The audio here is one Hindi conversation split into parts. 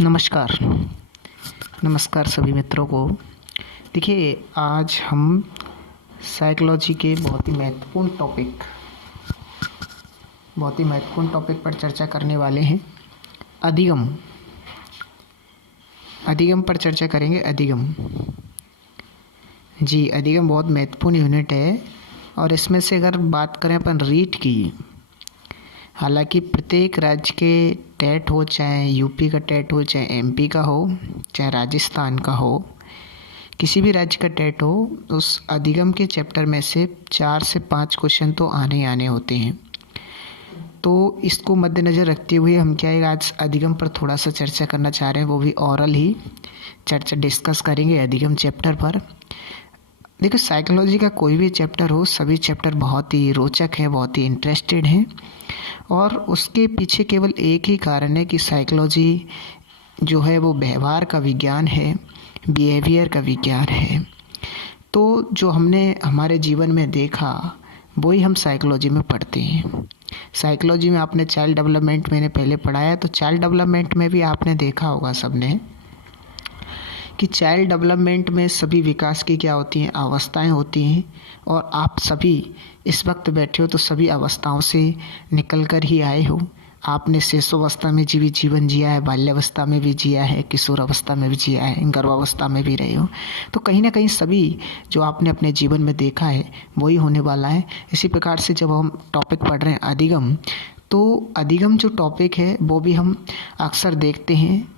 नमस्कार। नमस्कार सभी मित्रों को। देखिए, आज हम साइकोलॉजी के बहुत ही महत्वपूर्ण टॉपिक पर चर्चा करने वाले हैं। अधिगम पर चर्चा करेंगे। अधिगम बहुत महत्वपूर्ण यूनिट है और इसमें से अगर बात करें अपन रीट की, हालांकि प्रत्येक राज्य के टेट हो, चाहे यूपी का टेट हो, चाहे एमपी का हो, चाहे राजस्थान का हो, किसी भी राज्य का टेट हो, उस अधिगम के चैप्टर में से 4 से 5 क्वेश्चन तो आने ही आने होते हैं। तो इसको मद्देनज़र रखते हुए हम आज अधिगम पर थोड़ा सा चर्चा करना चाह रहे हैं, वो भी ओरल ही चर्चा डिस्कस करेंगे अधिगम चैप्टर पर। देखो, साइकोलॉजी का कोई भी चैप्टर हो, सभी चैप्टर बहुत ही रोचक है, बहुत ही इंटरेस्टेड हैं और उसके पीछे केवल एक ही कारण है कि साइकोलॉजी जो है वो व्यवहार का विज्ञान है, बिहेवियर का विज्ञान है। तो जो हमने हमारे जीवन में देखा वही हम साइकोलॉजी में पढ़ते हैं। साइकोलॉजी में आपने चाइल्ड डेवलपमेंट मैंने पहले पढ़ाया, तो चाइल्ड डेवलपमेंट में भी आपने देखा होगा सबने कि चाइल्ड डेवलपमेंट में सभी विकास की क्या होती हैं, अवस्थाएं होती हैं। और आप सभी इस वक्त बैठे हो तो सभी अवस्थाओं से निकल कर ही आए हो। आपने शिशुअवस्था में जीवन जिया है, बाल्यावस्था में भी जिया है, किशोर अवस्था में भी जिया है, गर्भावस्था में भी रहे हो। तो कहीं ना कहीं सभी जो आपने अपने जीवन में देखा है वही होने वाला है। इसी प्रकार से जब हम टॉपिक पढ़ रहे हैं अधिगम, तो अधिगम जो टॉपिक है वो भी हम अक्सर देखते हैं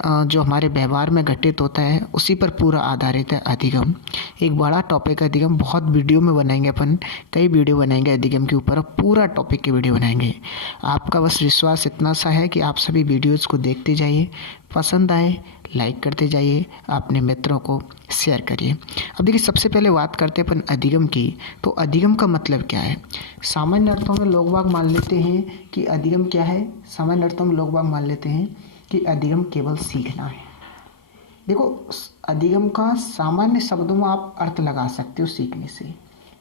जो हमारे व्यवहार में घटित होता है उसी पर पूरा आधारित है अधिगम। एक बड़ा टॉपिक है अधिगम, बहुत वीडियो में बनाएंगे अपन, कई वीडियो बनाएंगे अधिगम के ऊपर, पूरा टॉपिक की वीडियो बनाएंगे। आपका बस विश्वास इतना सा है कि आप सभी वीडियोज़ को देखते जाइए, पसंद आए लाइक करते जाइए, अपने मित्रों को शेयर करिए। अब देखिए, सबसे पहले बात करते हैं अपन अधिगम की। तो अधिगम का मतलब क्या है? सामान्य अर्थों में लोग बाग मान लेते हैं कि अधिगम क्या है। सामान्य अर्थों में लोग बाग मान लेते हैं कि अधिगम केवल सीखना है। देखो, अधिगम का सामान्य शब्दों में आप अर्थ लगा सकते हो सीखने से,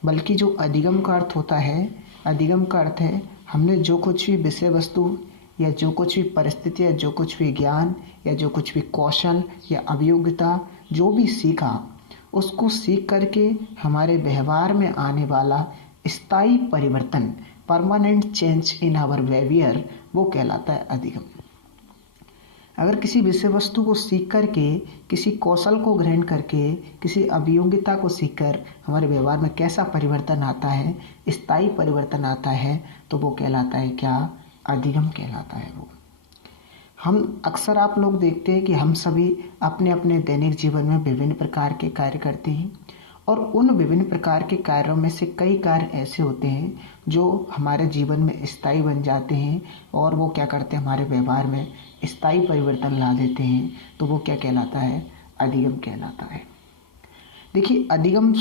बल्कि जो अधिगम का अर्थ होता है, अधिगम का अर्थ है हमने जो कुछ भी विषय वस्तु या जो कुछ भी परिस्थिति या जो कुछ भी ज्ञान या जो कुछ भी कौशल या अभियोग्यता जो भी सीखा, उसको सीख करके हमारे व्यवहार में आने वाला स्थायी परिवर्तन, permanent change in our behaviour, वो कहलाता है अधिगम। अगर किसी विषय वस्तु को सीख करके, किसी कौशल को ग्रहण करके, किसी अभियोग्यता को सीखकर हमारे व्यवहार में कैसा परिवर्तन आता है, स्थायी परिवर्तन आता है, तो वो कहलाता है क्या? अधिगम कहलाता है वो। हम अक्सर आप लोग देखते हैं कि हम सभी अपने अपने दैनिक जीवन में विभिन्न प्रकार के कार्य करते हैं और उन विभिन्न प्रकार के कार्यों में से कई कार्य ऐसे होते हैं जो हमारे जीवन में स्थायी बन जाते हैं और वो क्या करते हैं, हमारे व्यवहार में स्थायी परिवर्तन ला देते हैं। तो वो क्या कहलाता है? अधिगम कहलाता है। देखिए, अधिगम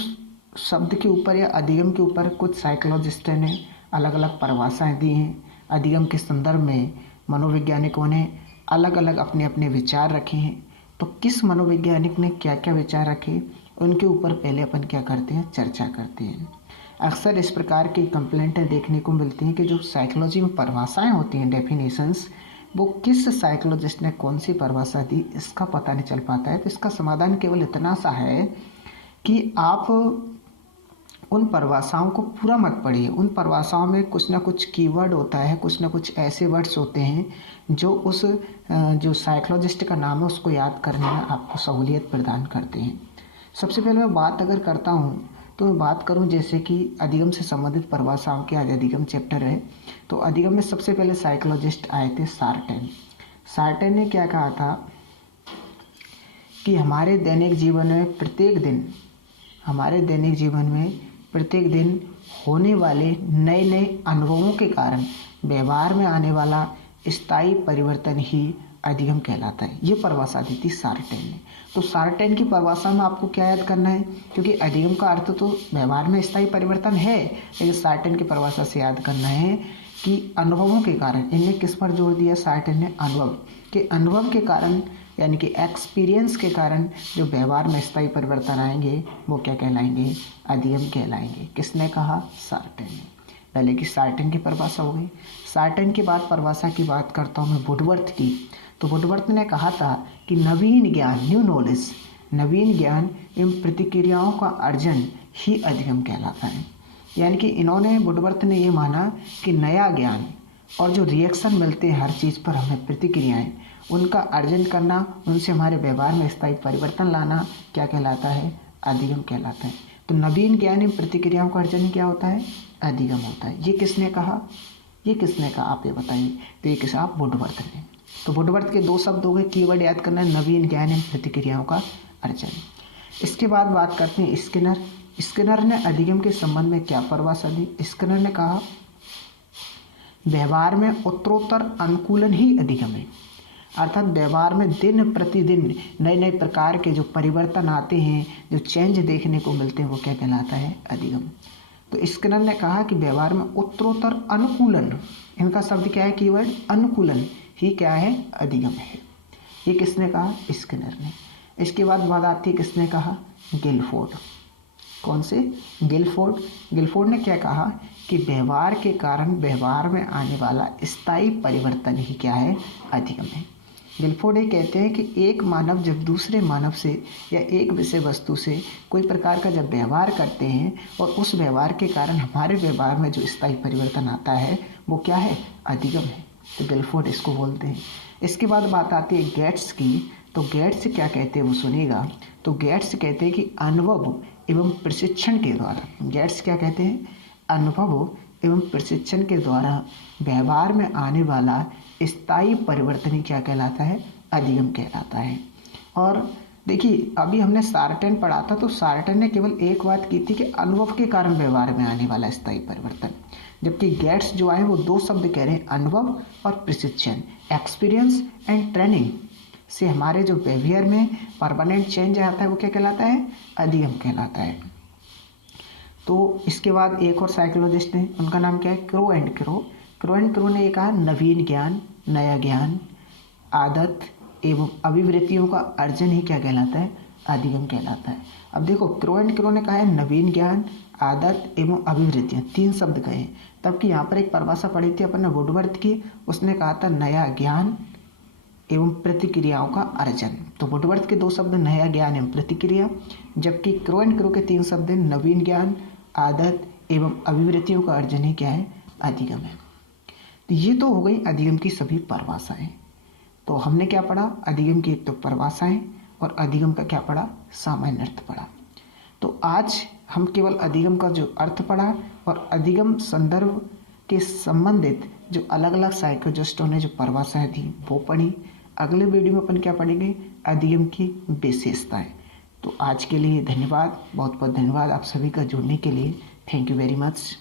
शब्द के ऊपर या अधिगम के ऊपर कुछ साइकोलॉजिस्ट ने अलग अलग परिभाषाएं दी हैं। अधिगम के संदर्भ में मनोवैज्ञानिकों ने अलग अलग अपने अपने विचार रखे हैं। तो किस मनोवैज्ञानिक ने क्या क्या विचार रखे, उनके ऊपर पहले अपन क्या करते हैं, चर्चा करते हैं। अक्सर इस प्रकार की कंप्लेंटें देखने को मिलती हैं कि जो साइकोलॉजी में परिभाषाएं होती हैं, डेफिनेशंस, वो किस साइकोलॉजिस्ट ने कौन सी परिभाषा दी, इसका पता नहीं चल पाता है। तो इसका समाधान केवल इतना सा है कि आप उन परिभाषाओं को पूरा मत पढ़िए। उन परिभाषाओं में कुछ ना कुछ कीवर्ड होता है, कुछ ना कुछ ऐसे वर्ड्स होते हैं जो उस जो साइकोलॉजिस्ट का नाम है उसको याद करने में आपको सहूलियत प्रदान करते हैं। सबसे पहले मैं बात अगर करता हूँ तो मैं बात करूँ जैसे कि अधिगम से संबंधित परिभाषाओं की, आज अधिगम चैप्टर है। तो अधिगम में सबसे पहले साइकोलॉजिस्ट आए थे सार्टेन। सार्टेन ने क्या कहा था कि हमारे दैनिक जीवन में प्रत्येक दिन होने वाले नए नए अनुभवों के कारण व्यवहार में आने वाला स्थायी परिवर्तन ही अधिगम कहलाता है। ये परिभाषा दी थी सार्टेन ने। तो सार्टेन की परिभाषा में आपको क्या याद करना है, क्योंकि अधिगम का अर्थ तो व्यवहार में स्थायी परिवर्तन है, लेकिन सार्टेन की परिभाषा से याद करना है कि अनुभवों के कारण, इनने किस पर जोर दिया सार्टेन ने? अनुभव के कारण, यानी कि एक्सपीरियंस के कारण जो व्यवहार में स्थायी परिवर्तन आएंगे वो क्या कहलाएंगे? अधिगम कहलाएंगे। किसने कहा? सार्टेन ने। पहले की सार्टेन की परिभाषा हो गई। सार्टेन के बाद परिभाषा की बात करता हूँ मैं वुडवर्थ की। तो वुडवर्थ ने कहा था कि नवीन ज्ञान, न्यू नॉलेज, नवीन ज्ञान एवं प्रतिक्रियाओं का अर्जन ही अधिगम कहलाता है। यानी कि इन्होंने, वुडवर्थ ने ये माना कि नया ज्ञान और जो रिएक्शन मिलते हैं हर चीज़ पर हमें, प्रतिक्रियाएं, उनका अर्जन करना, उनसे हमारे व्यवहार में स्थायी परिवर्तन लाना क्या कहलाता है? अधिगम कहलाता है। तो नवीन ज्ञान एवं प्रतिक्रियाओं का अर्जन क्या होता है? अधिगम होता है। ये किसने कहा? ये किसने कहा, आप ये बताइए। तो ये किसा? वुडवर्थ ने। तो वुडवर्थ के दो शब्द हो गए, कीवर्ड याद करना है, नवीन ज्ञान एवं प्रतिक्रियाओं का अर्जन। इसके बाद बात करते हैं स्किनर। स्किनर ने अधिगम के संबंध में क्या परिभाषा दी? स्किनर ने कहा व्यवहार में उत्तरोत्तर अनुकूलन ही अधिगम है। अर्थात व्यवहार में दिन प्रतिदिन नए नए प्रकार के जो परिवर्तन आते हैं, जो चेंज देखने को मिलते हैं, वो क्या कहलाता है? अधिगम। तो स्किनर ने कहा कि व्यवहार में उत्तरोत्तर अनुकूलन, इनका शब्द क्या है? कीवर्ड अनुकूलन ही क्या है? अधिगम है। ये किसने कहा? स्किनर ने। इसके बाद बात आती है, किसने कहा? गिलफोर्ड। कौन से? गिलफोर्ड। गिलफोर्ड ने क्या कहा कि व्यवहार के कारण व्यवहार में आने वाला स्थायी परिवर्तन ही क्या है? अधिगम है। गिलफोर्ड ये कहते हैं कि एक मानव जब दूसरे मानव से या एक विषय वस्तु से कोई प्रकार का जब व्यवहार करते हैं और उस व्यवहार के कारण हमारे व्यवहार में जो स्थायी परिवर्तन आता है, वो क्या है? अधिगम है। तो गिलफोर्ड इसको बोलते हैं। इसके बाद बात आती है गेट्स की। तो गेट्स क्या कहते हैं वो सुनिएगा। तो गेट्स कहते हैं कि अनुभव एवं प्रशिक्षण के द्वारा, गेट्स क्या कहते हैं? अनुभव एवं प्रशिक्षण के द्वारा व्यवहार में आने वाला स्थायी परिवर्तन ही क्या कहलाता है? अधिगम कहलाता है। और देखिए, अभी हमने सार्टन पढ़ा था, तो सार्टन ने केवल एक बात की थी कि अनुभव के कारण व्यवहार में आने वाला स्थायी परिवर्तन, जबकि गेट्स जो आए वो दो शब्द कह रहे हैं, अनुभव और प्रशिक्षण, एक्सपीरियंस एंड ट्रेनिंग से हमारे जो बिहेवियर में परमानेंट चेंज आता है, वो क्या कहलाता है? अधिगम कहलाता है। तो इसके बाद एक और साइकोलॉजिस्ट हैं, उनका नाम क्या है? Crow and crow. Crow and crow ने ये कहा नवीन ज्ञान, नया ज्ञान, आदत एवं अभिवृत्तियों का अर्जन ही क्या कहलाता है? अधिगम कहलाता है। अब देखो, क्रो एंड क्रो ने कहा है नवीन ज्ञान, आदत एवं अभिवृत्तियाँ, तीन शब्द कहे। तब कि यहाँ पर एक परिभाषा पढ़ी थी अपन ने वुडवर्थ की, उसने कहा था नया ज्ञान एवं प्रतिक्रियाओं का अर्जन। तो वुडवर्थ के दो शब्द नया ज्ञान एवं प्रतिक्रिया, जबकि क्रो एंड क्रो के तीन शब्द नवीन ज्ञान, आदत एवं अभिवृत्तियों का अर्जन ही क्या है? अधिगम है। तो ये तो हो गई अधिगम की सभी परिभाषाएं। तो हमने क्या पढ़ा? अधिगम की एक तो परिभाषाएं और अधिगम का क्या पढ़ा? सामान्य अर्थ पढ़ा। तो आज हम केवल अधिगम का जो अर्थ पढ़ा और अधिगम संदर्भ के संबंधित जो अलग अलग साइकोलॉजिस्टों ने जो परिभाषाएं दी वो पढ़ी। अगले वीडियो में अपन क्या पढ़ेंगे? अधिगम की विशेषताएं। तो आज के लिए धन्यवाद, बहुत बहुत धन्यवाद आप सभी का जुड़ने के लिए। Thank you very much.